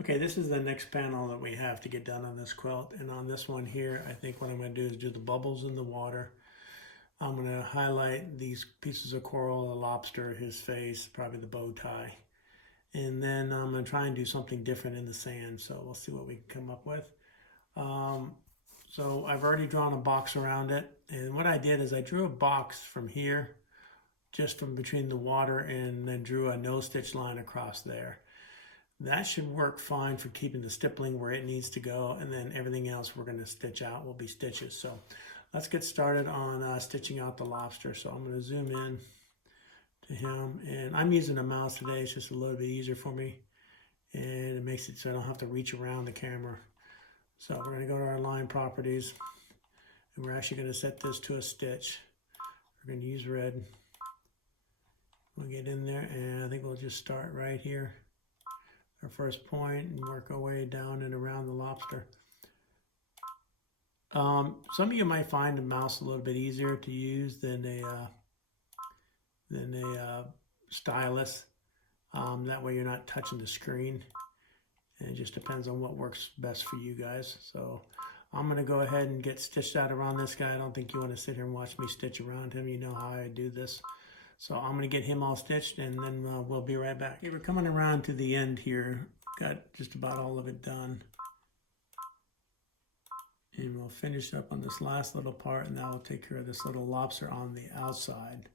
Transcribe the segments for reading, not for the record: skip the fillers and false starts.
Okay, this is the next panel that we have to get done on this quilt. And on this one here, I think what I'm going to do is do the bubbles in the water. I'm going to highlight these pieces of coral, the lobster, his face, probably the bow tie. And then I'm going to try and do something different in the sand. So we'll see what we can come up with. So I've already drawn a box around it. And what I did is I drew a box from here, just from between the water, and then drew a no stitch line across there. That should work fine for keeping the stippling where it needs to go, and then everything else we're going to stitch out will be stitches. So let's get started on stitching out the lobster. So I'm going to zoom in to him, and I'm using a mouse today. It's just a little bit easier for me, and it makes it so I don't have to reach around the camera. So we're going to go to our line properties, and we're actually going to set this to a stitch. We're going to use red. We'll get in there, and I think we'll just start right here, our first point, and work our way down and around the lobster. Some of you might find the mouse a little bit easier to use than a stylus. That way you're not touching the screen. And it just depends on what works best for you guys. So I'm going to go ahead and get stitched out around this guy. I don't think you want to sit here and watch me stitch around him. You know how I do this. So I'm going to get him all stitched, and then we'll be right back. Okay, we're coming around to the end here. Got just about all of it done. And we'll finish up on this last little part, and that will take care of this little lobster on the outside.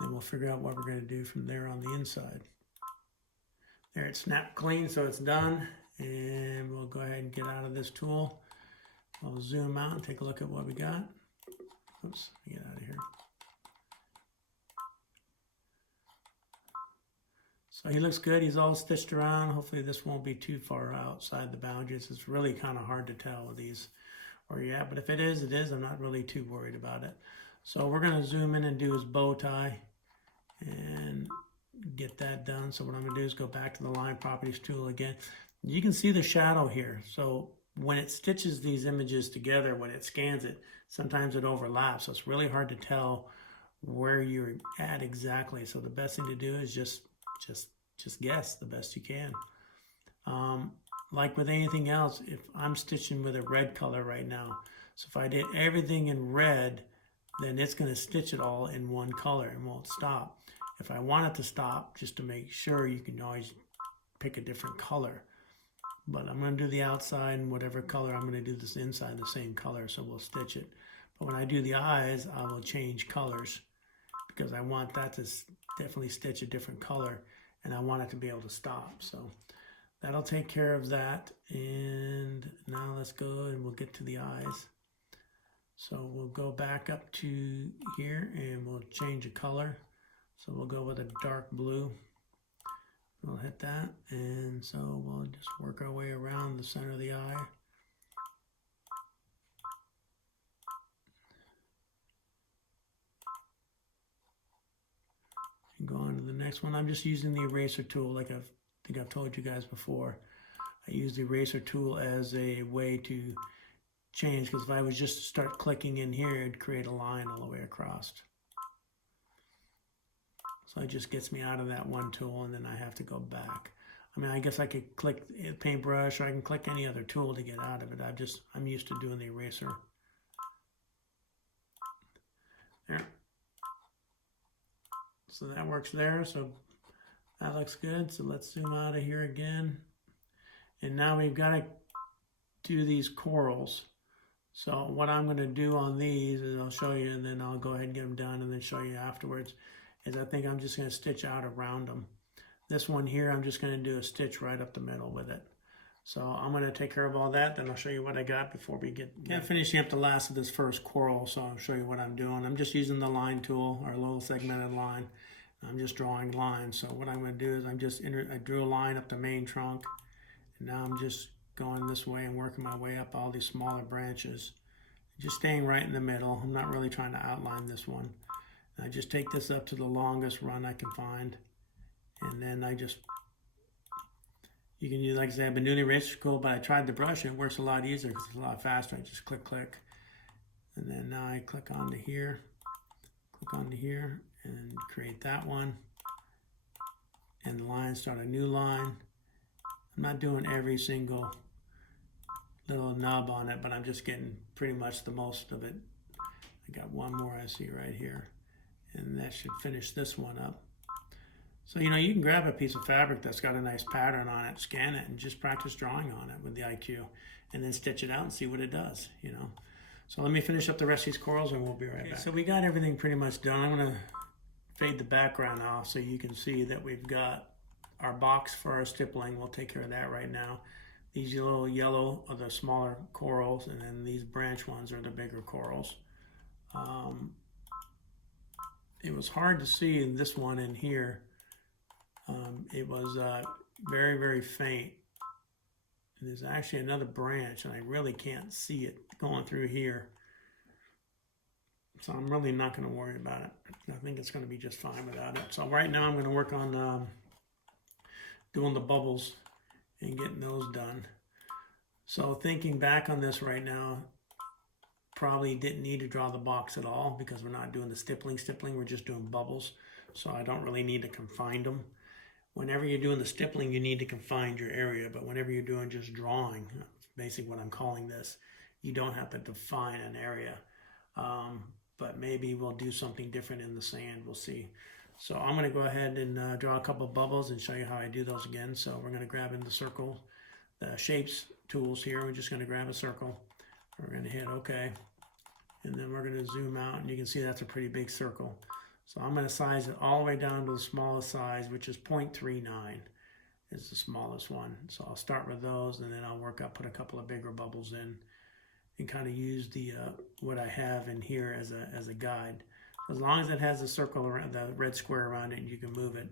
Then we'll figure out what we're going to do from there on the inside. There, it's snapped clean, so it's done. And we'll go ahead and get out of this tool. I'll zoom out and take a look at what we got. Oops, get out of here. So he looks good. He's all stitched around. Hopefully this won't be too far outside the boundaries. It's really kind of hard to tell with these where you're at. But if it is, it is. I'm not really too worried about it. So we're going to zoom in and do his bow tie and get that done. So what I'm going to do is go back to the line properties tool again. You can see the shadow here. So when it stitches these images together, when it scans it, sometimes it overlaps. So it's really hard to tell where you're at exactly. So the best thing to do is just guess the best you can. Like with anything else, if I'm stitching with a red color right now, so if I did everything in red, then it's going to stitch it all in one color and won't stop. If I want it to stop, just to make sure, you can always pick a different color. But I'm going to do the outside, and whatever color I'm going to do this inside the same color, so we'll stitch it. But when I do the eyes, I will change colors because I want that to definitely stitch a different color, and I want it to be able to stop. So that'll take care of that. And now let's go and we'll get to the eyes. So we'll go back up to here and we'll change a color. So we'll go with a dark blue. We'll hit that, and so we'll just work our way around the center of the eye. And go on to the next one. I'm just using the eraser tool like I think I've told you guys before. I use the eraser tool as a way to change, because if I was just to start clicking in here, it'd create a line all the way across. So it just gets me out of that one tool, and then I have to go back. I mean, I guess I could click a paintbrush, or I can click any other tool to get out of it. I'm used to doing the eraser. There. So that works there. So that looks good. So let's zoom out of here again. And now we've got to do these corals. So what I'm going to do on these is I'll show you, and then I'll go ahead and get them done and then show you afterwards, is I think I'm just going to stitch out around them. This one here, I'm just going to do a stitch right up the middle with it. So I'm going to take care of all that, then I'll show you what I got before we get finishing up the last of this first coral. So I'll show you what I'm doing. I'm just using the line tool, or a little segmented line. I'm just drawing lines. So what I'm going to do is I drew a line up the main trunk, and now I'm just going this way and working my way up all these smaller branches, just staying right in the middle. I'm not really trying to outline this one. I just take this up to the longest run I can find, and then you can use, like I said, I've been doing the eraser tool, but I tried the brush and it works a lot easier because it's a lot faster. I just click, and then now I click onto here, and create that one, and the line, start a new line, I'm not doing every single little knob on it, but I'm just getting pretty much the most of it. I got one more I see right here, and that should finish this one up. So, you know, you can grab a piece of fabric that's got a nice pattern on it, scan it, and just practice drawing on it with the IQ, and then stitch it out and see what it does, you know. So let me finish up the rest of these corals and we'll be right back. So we got everything pretty much done. I'm gonna fade the background off so you can see that we've got our box for our stippling. We'll take care of that right now. These little yellow are the smaller corals, and then these branch ones are the bigger corals. It was hard to see in this one in here. It was very, very faint. There's actually another branch, and I really can't see it going through here. So I'm really not going to worry about it. I think it's going to be just fine without it. So right now I'm going to work on doing the bubbles and getting those done. So thinking back on this right now, probably didn't need to draw the box at all because we're not doing the stippling. We're just doing bubbles. So I don't really need to confine them. Whenever you're doing the stippling, you need to confine your area, but whenever you're doing just drawing, basically what I'm calling this, you don't have to define an area. But maybe we'll do something different in the sand, we'll see. So I'm gonna go ahead and draw a couple of bubbles and show you how I do those again. So we're gonna grab in the circle, the shapes tools here. We're just gonna grab a circle. We're gonna hit okay. And then we're gonna zoom out, and you can see that's a pretty big circle. So I'm going to size it all the way down to the smallest size, which is 0.39 is the smallest one. So I'll start with those, and then I'll work up, put a couple of bigger bubbles in, and kind of use the what I have in here as a guide. So as long as it has a circle around, the red square around it, you can move it.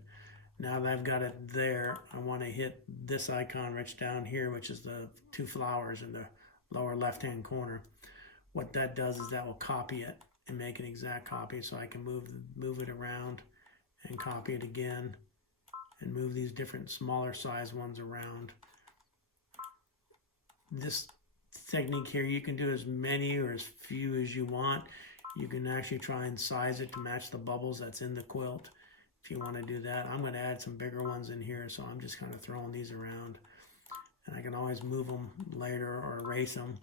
Now that I've got it there, I want to hit this icon right down here, which is the two flowers in the lower left-hand corner. What that does is that will copy it and make an exact copy, so I can move it around and copy it again and move these different smaller size ones around. This technique here, you can do as many or as few as you want. You can actually try and size it to match the bubbles that's in the quilt if you want to do that. I'm going to add some bigger ones in here, so I'm just kind of throwing these around, and I can always move them later or erase them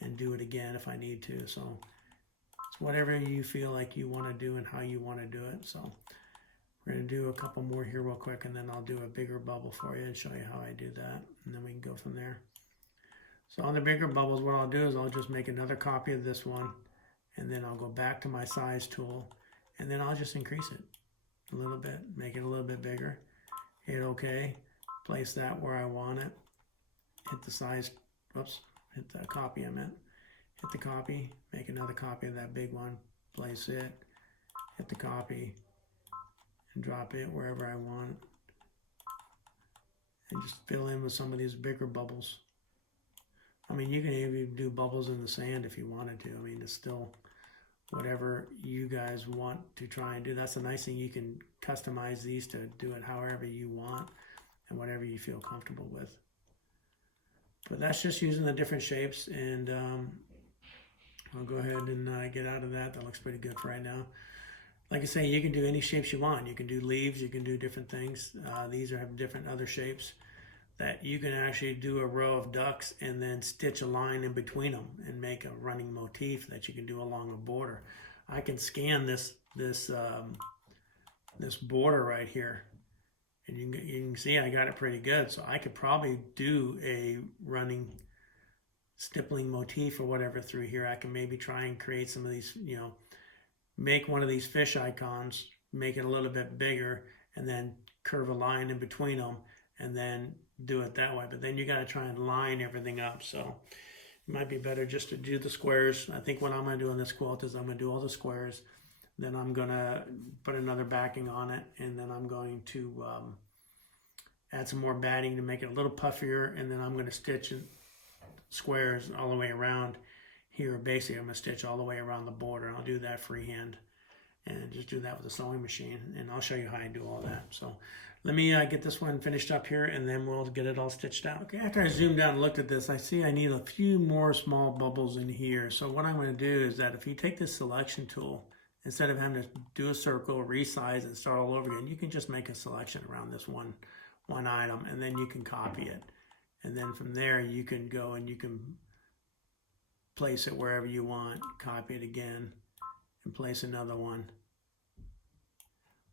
and do it again if I need to. So it's whatever you feel like you want to do and how you want to do it. So we're going to do a couple more here real quick, and then I'll do a bigger bubble for you and show you how I do that, and then we can go from there. So on the bigger bubbles, what I'll do is I'll just make another copy of this one, and then I'll go back to my size tool, and then I'll just increase it a little bit, make it a little bit bigger, hit OK, place that where I want it, hit the size, whoops, hit the copy I meant. Hit the copy, make another copy of that big one, place it, hit the copy, and drop it wherever I want. And just fill in with some of these bigger bubbles. I mean, you can even do bubbles in the sand if you wanted to. I mean, it's still whatever you guys want to try and do. That's the nice thing. You can customize these to do it however you want and whatever you feel comfortable with. But that's just using the different shapes, and I'll go ahead and get out of that. That looks pretty good for right now. Like I say, you can do any shapes you want. You can do leaves, you can do different things. These have different other shapes that you can actually do a row of ducks and then stitch a line in between them and make a running motif that you can do along a border. I can scan this border right here, and you can see I got it pretty good. So I could probably do a running stippling motif or whatever through here. I can maybe try and create some of these, you know, make one of these fish icons, make it a little bit bigger, and then curve a line in between them, and then do it that way. But then you got to try and line everything up. So it might be better just to do the squares. I think what I'm going to do on this quilt is I'm going to do all the squares. Then I'm going to put another backing on it, and then I'm going to add some more batting to make it a little puffier, and then I'm going to stitch squares all the way around here. Basically, I'm going to stitch all the way around the border. I'll do that freehand and just do that with a sewing machine, and I'll show you how I do all that. So let me get this one finished up here, and then we'll get it all stitched out. Okay, after I zoomed down and looked at this, I see I need a few more small bubbles in here. So what I'm going to do is that if you take this selection tool, instead of having to do a circle, resize, and start all over again, you can just make a selection around this one item, and then you can copy it. And then from there, you can go and you can place it wherever you want, copy it again, and place another one.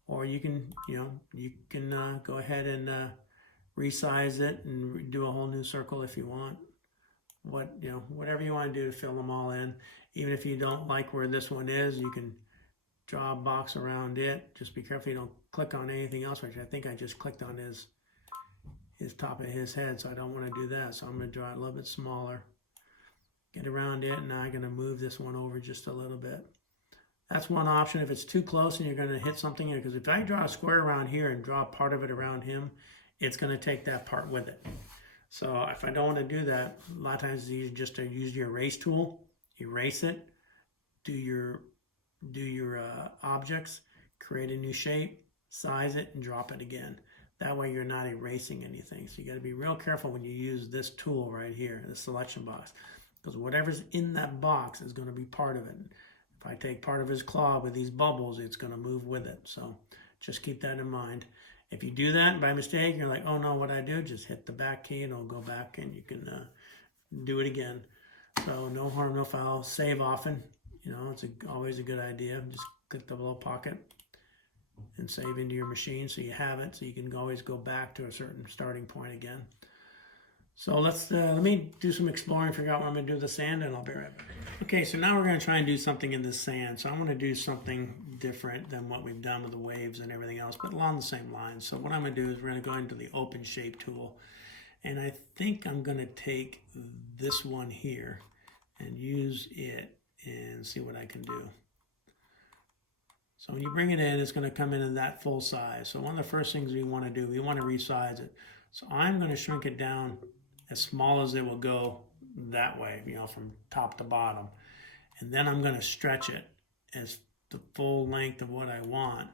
Or you can, go ahead and resize it and do a whole new circle if you want. Whatever you want to do to fill them all in. Even if you don't like where this one is, you can draw a box around it. Just be careful you don't click on anything else, which I think I just clicked on his top of his head, so I don't want to do that. So I'm going to draw it a little bit smaller. Get around it, and now I'm going to move this one over just a little bit. That's one option if it's too close and you're going to hit something, because if I draw a square around here and draw part of it around him, it's going to take that part with it. So if I don't want to do that, a lot of times it's easy just to use your erase tool, erase it, do your objects, create a new shape, size it, and drop it again. That way you're not erasing anything. So you got to be real careful when you use this tool right here, the selection box, because whatever's in that box is going to be part of it. If I take part of his claw with these bubbles, it's going to move with it. So just keep that in mind. If you do that by mistake, you're like, oh no, what I do? Just hit the back key and it'll go back and you can do it again. So no harm, no foul. Save often. It's always a good idea. Just click the little pocket and save into your machine so you have it, so you can always go back to a certain starting point again. So let me do some exploring, figure out what I'm going to do with the sand, and I'll be right back. Okay, so now we're going to try and do something in the sand. So I'm going to do something different than what we've done with the waves and everything else, but along the same lines. So what I'm going to do is we're going to go into the open shape tool. And I think I'm going to take this one here and use it and see what I can do. So when you bring it in, it's going to come in that full size. So one of the first things we want to do, we want to resize it. So I'm going to shrink it down as small as it will go that way, from top to bottom. And then I'm going to stretch it as the full length of what I want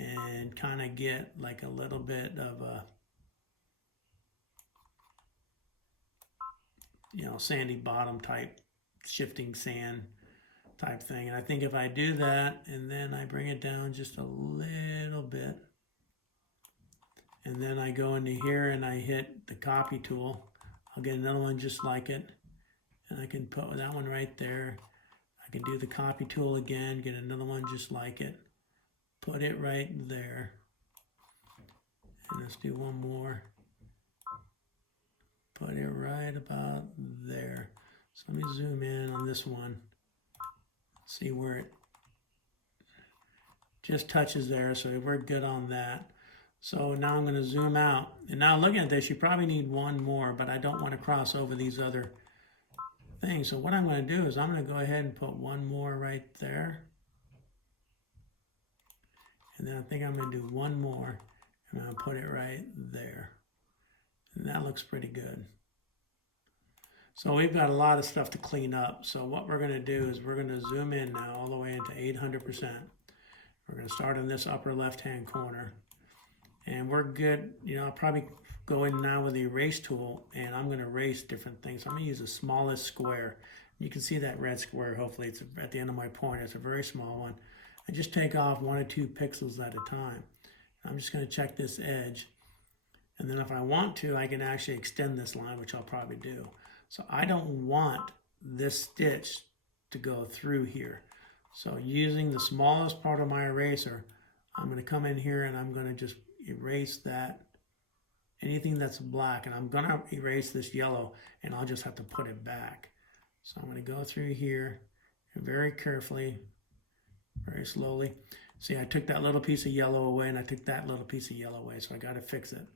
and kind of get like a little bit of a, sandy bottom type, shifting sand type thing. And I think if I do that and then I bring it down just a little bit, and then I go into here and I hit the copy tool, I'll get another one just like it. And I can put that one right there. I can do the copy tool again, get another one just like it. Put it right there. And let's do one more. Put it right about there. So let me zoom in on this one. See where it just touches there. So we're good on that. So now I'm going to zoom out. And now looking at this, you probably need one more, but I don't want to cross over these other things. So what I'm going to do is I'm going to go ahead and put one more right there. And then I think I'm going to do one more, and I'm going to put it right there. And that looks pretty good. So we've got a lot of stuff to clean up. So what we're going to do is we're going to zoom in now all the way into 800%. We're going to start in this upper left-hand corner. And we're good. I'll probably go in now with the erase tool, and I'm going to erase different things. I'm going to use the smallest square. You can see that red square. Hopefully it's at the end of my pointer. It's a very small one. I just take off 1 or 2 pixels at a time. I'm just going to check this edge. And then if I want to, I can actually extend this line, which I'll probably do. So I don't want this stitch to go through here. So using the smallest part of my eraser, I'm going to come in here and I'm going to just erase that, anything that's black, and I'm going to erase this yellow, and I'll just have to put it back. So I'm going to go through here and very carefully, very slowly. See, I took that little piece of yellow away, and I took that little piece of yellow away, so I got to fix it.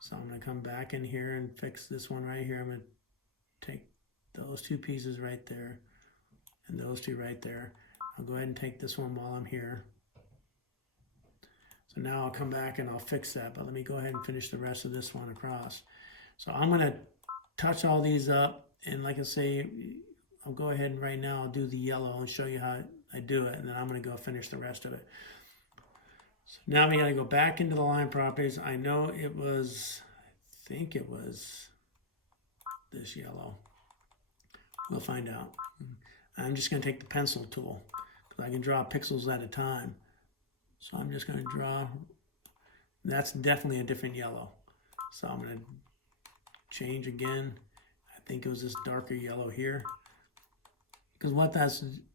So I'm going to come back in here and fix this one right here. I'm going to take those 2 pieces right there and those 2 right there. I'll go ahead and take this one while I'm here. So now I'll come back and I'll fix that, but let me go ahead and finish the rest of this one across. So I'm going to touch all these up, and like I say, I'll go ahead and right now I'll do the yellow and show you how I do it, and then I'm going to go finish the rest of it. So now we got to go back into the line properties. I know it was, I think it was this yellow. We'll find out. I'm just going to take the pencil tool because I can draw pixels at a time. So I'm just going to draw. That's definitely a different yellow. So I'm going to change again. I think it was this darker yellow here. Because what that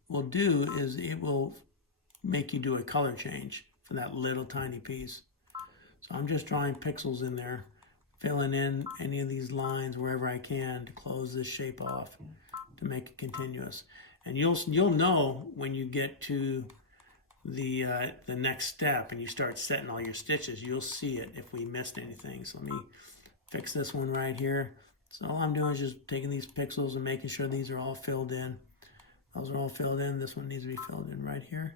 will do is it will make you do a color change for that little tiny piece. So I'm just drawing pixels in there, filling in any of these lines wherever I can to close this shape off to make it continuous. And you'll know when you get to the next step and you start setting all your stitches, you'll see it if we missed anything. So let me fix this one right here. So all I'm doing is just taking these pixels and making sure these are all filled in. Those are all filled in. This one needs to be filled in right here.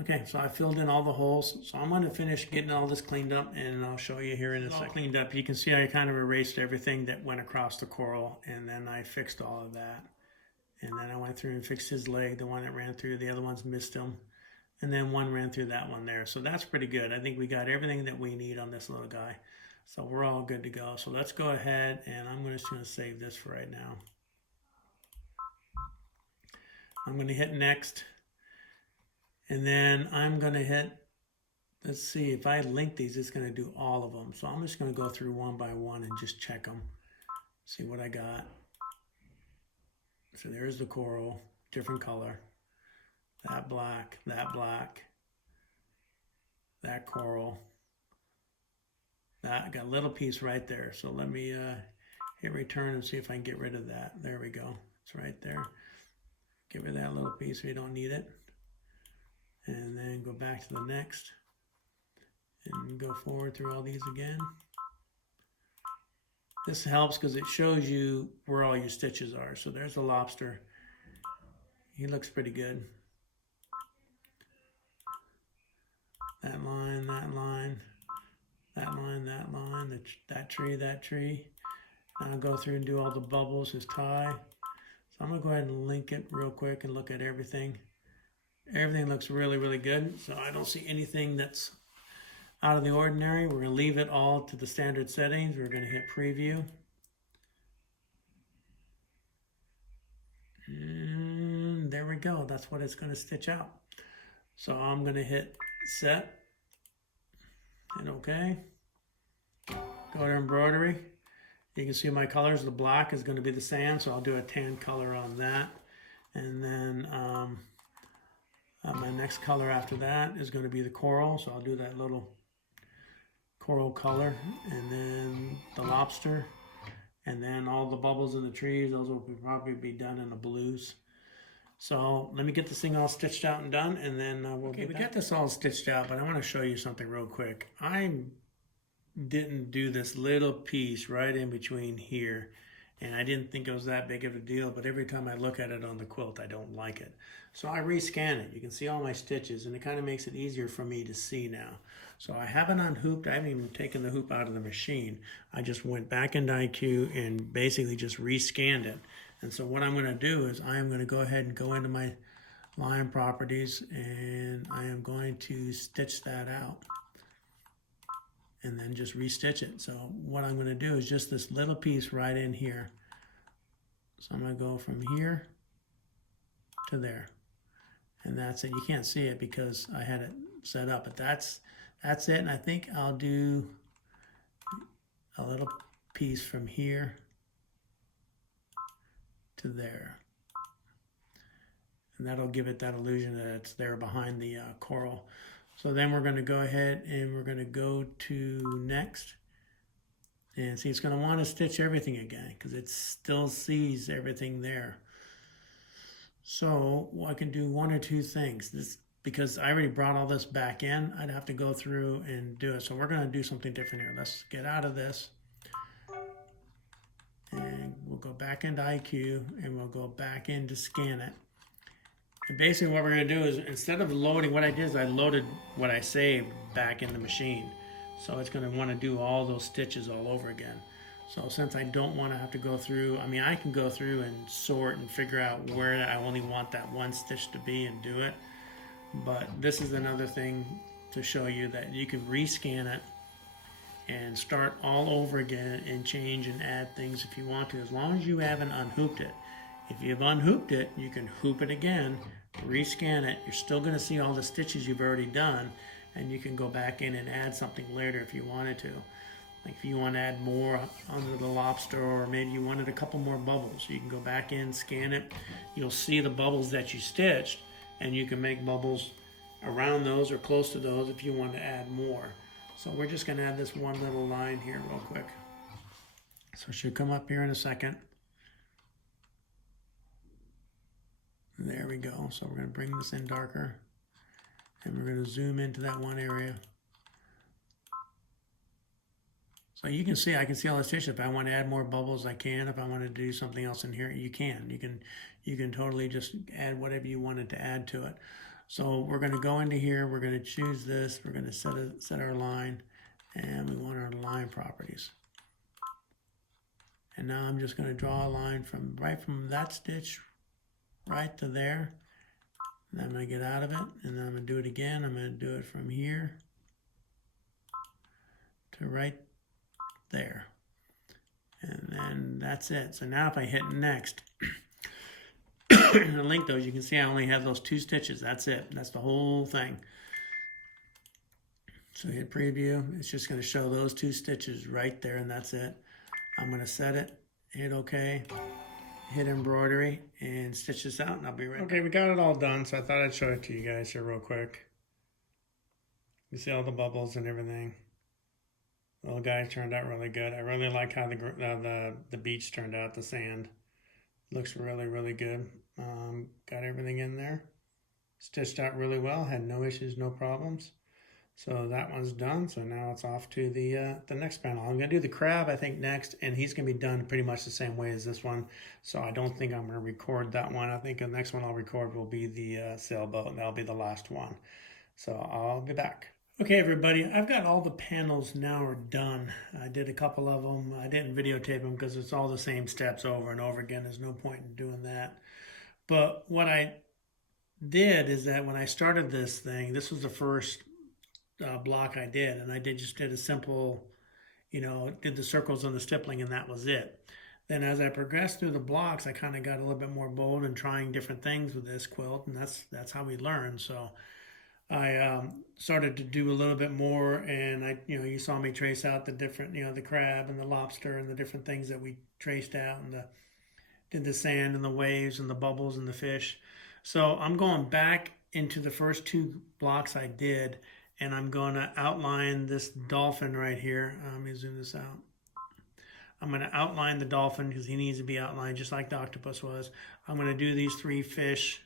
Okay, so I filled in all the holes. So I'm going to finish getting all this cleaned up, and I'll show you here in a second. Cleaned up, you can see I kind of erased everything that went across the coral, and then I fixed all of that. And then I went through and fixed his leg, the one that ran through. The other ones missed him. And then one ran through that one there. So that's pretty good. I think we got everything that we need on this little guy. So we're all good to go. So let's go ahead, and I'm just going to save this for right now. I'm going to hit next. And then I'm going to hit, let's see, if I link these, it's going to do all of them. So I'm just going to go through one by one and just check them, see what I got. So there's the coral, different color. That black, that coral. That, I got a little piece right there. So let me hit return and see if I can get rid of that. There we go. It's right there. Get rid of that little piece if you don't need it. And then go back to the next and go forward through all these again. This helps because it shows you where all your stitches are. So there's the lobster. He looks pretty good. That line, that line, that line, that line, that tree, that tree. Now I'll go through and do all the bubbles, his tie. So I'm going to go ahead and link it real quick and look at everything. Everything looks really, really good. So I don't see anything that's out of the ordinary. We're going to leave it all to the standard settings. We're going to hit preview. And there we go. That's what it's going to stitch out. So I'm going to hit set and OK. Go to embroidery. You can see my colors. The black is going to be the sand, so I'll do a tan color on that. And then my next color after that is going to be the coral, so I'll do that little coral color. And then the lobster. And then all the bubbles in the trees, those will probably be done in the blues. So let me get this thing all stitched out and done, and then we got this all stitched out, but I want to show you something real quick. I didn't do this little piece right in between here, and I didn't think it was that big of a deal, but every time I look at it on the quilt, I don't like it. So I rescan it. You can see all my stitches, and it kind of makes it easier for me to see now. So I haven't unhooped. I haven't even taken the hoop out of the machine. I just went back into IQ and basically just rescanned it. And so what I'm going to do is I am going to go ahead and go into my line properties, and I am going to stitch that out and then just restitch it. So what I'm going to do is just this little piece right in here. So I'm going to go from here to there, and that's it. You can't see it because I had it set up, but that's it. And I think I'll do a little piece from here to there, and that'll give it that illusion that it's there behind the coral. So then we're going to go ahead and we're going to go to next, and see, it's going to want to stitch everything again because it still sees everything there. So I can do one or two things. This, because I already brought all this back in, I'd have to go through and do it. So we're going to do something different here. Let's get out of this. And we'll go back into IQ, and we'll go back into scan it. And basically what we're going to do is, instead of loading, what I did is I loaded what I saved back in the machine. So it's going to want to do all those stitches all over again. So since I don't want to have to go through, I mean, I can go through and sort and figure out where I only want that one stitch to be and do it. But this is another thing to show you that you can rescan it and start all over again and change and add things if you want to, as long as you haven't unhooped it. If you've unhooped it, you can hoop it again, rescan it. You're still going to see all the stitches you've already done, and you can go back in and add something later if you wanted to. Like if you want to add more under the lobster, or maybe you wanted a couple more bubbles, you can go back in, scan it. You'll see the bubbles that you stitched, and you can make bubbles around those or close to those if you want to add more. So we're just going to add this one little line here real quick. So it should come up here in a second. There we go. So we're going to bring this in darker, and we're going to zoom into that one area. So you can see, I can see all the stitches. If I want to add more bubbles, I can. If I want to do something else in here, you can. You can totally just add whatever you wanted to add to it. So we're going to go into here. We're going to choose this. We're going to set our line, and we want our line properties. And now I'm just going to draw a line from right from that stitch right to there. And I'm going to get out of it, and then I'm going to do it again. I'm going to do it from here to right there. And then that's it. So now if I hit next and link those, you can see I only have those 2 stitches. That's it. That's the whole thing. So hit preview. It's just going to show those 2 stitches right there, and that's it. I'm going to set it, hit OK, hit embroidery, and stitch this out, and I'll be right back. Okay, we got it all done, so I thought I'd show it to you guys here real quick. You see all the bubbles and everything. The little guy turned out really good. I really like how the beach turned out, the sand. Looks really, really good. Got everything in there. Stitched out really well, had no issues, no problems. So that one's done. So now it's off to the next panel. I'm going to do the crab, I think, next, and he's going to be done pretty much the same way as this one. So I don't think I'm going to record that one. I think the next one I'll record will be the sailboat, and that'll be the last one. So I'll be back. Okay, everybody, I've got all the panels now are done. I did a couple of them. I didn't videotape them because it's all the same steps over and over again. There's no point in doing that. But what I did is that when I started this thing, this was the first block I did, and I just did a simple, did the circles and the stippling, and that was it. Then as I progressed through the blocks, I kind of got a little bit more bold and trying different things with this quilt, and that's how we learn. So I started to do a little bit more, and you saw me trace out the different, the crab and the lobster and the different things that we traced out, and did the sand and the waves and the bubbles and the fish. So I'm going back into the first 2 blocks I did, and I'm going to outline this dolphin right here. Let me zoom this out. I'm going to outline the dolphin because he needs to be outlined just like the octopus was. I'm going to do these 3 fish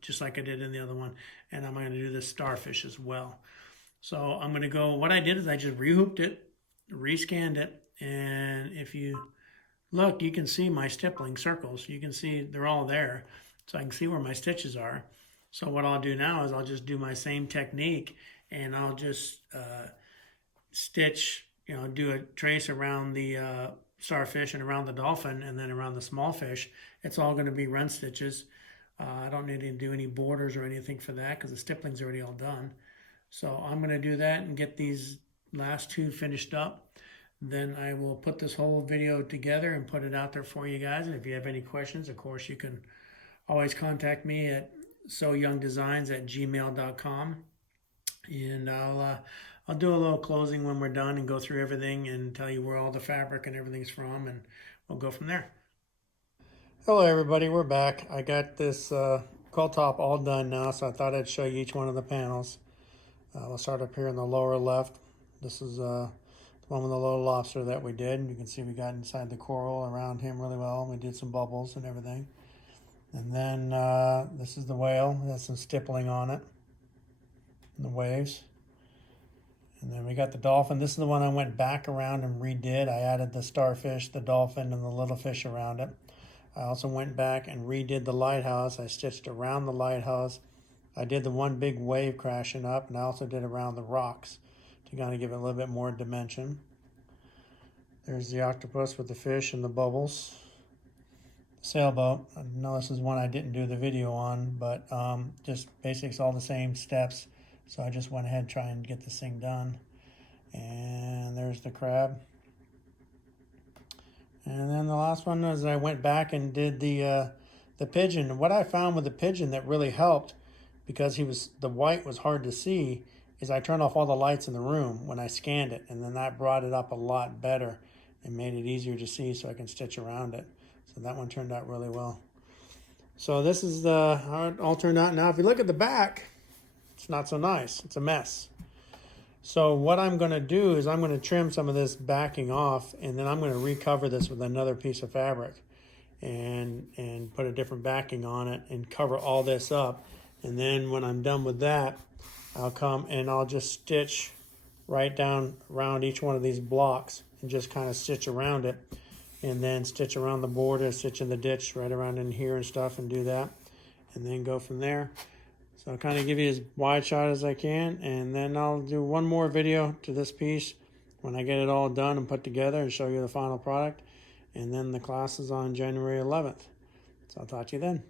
just like I did in the other one, and I'm going to do this starfish as well. So I'm going to go, what I did is I just rehooped it, rescanned it, and if you look, you can see my stippling circles. You can see they're all there, so I can see where my stitches are. So what I'll do now is I'll just do my same technique, and I'll just stitch, do a trace around the starfish and around the dolphin, and then around the small fish. It's all going to be run stitches. I don't need to do any borders or anything for that because the stippling's already all done. So I'm going to do that and get these last 2 finished up. Then I will put this whole video together and put it out there for you guys. And if you have any questions, of course, you can always contact me at soyoungdesigns@gmail.com. And I'll do a little closing when we're done and go through everything and tell you where all the fabric and everything's from, and we'll go from there. Hello everybody, we're back. I got this quilt top all done now, so I thought I'd show you each one of the panels. We'll start up here in the lower left. This is the one with the little lobster that we did. You can see we got inside the coral around him really well. We did some bubbles and everything. And then this is the whale. It has some stippling on it. And the waves. And then we got the dolphin. This is the one I went back around and redid. I added the starfish, the dolphin, and the little fish around it. I also went back and redid the lighthouse. I stitched around the lighthouse. I did the one big wave crashing up, and I also did around the rocks to kind of give it a little bit more dimension. There's the octopus with the fish and the bubbles. The sailboat. I know this is one I didn't do the video on, but just basics, all the same steps. So I just went ahead and tried and get this thing done. And there's the crab. And then the last one is I went back and did the pigeon. What I found with the pigeon that really helped, because the white was hard to see, is I turned off all the lights in the room when I scanned it, and then that brought it up a lot better and made it easier to see so I can stitch around it. So that one turned out really well. So this is how it all turned out. Now if you look at the back, it's not so nice. It's a mess. So what I'm going to do is I'm going to trim some of this backing off, and then I'm going to recover this with another piece of fabric and put a different backing on it and cover all this up. And then when I'm done with that, I'll come and I'll just stitch right down around each one of these blocks and just kind of stitch around it, and then stitch around the border, stitch in the ditch right around in here and stuff, and do that, and then go from there. So I'll kind of give you as wide shot as I can, and then I'll do one more video to this piece when I get it all done and put together and show you the final product. And then the class is on January 11th. So I'll talk to you then.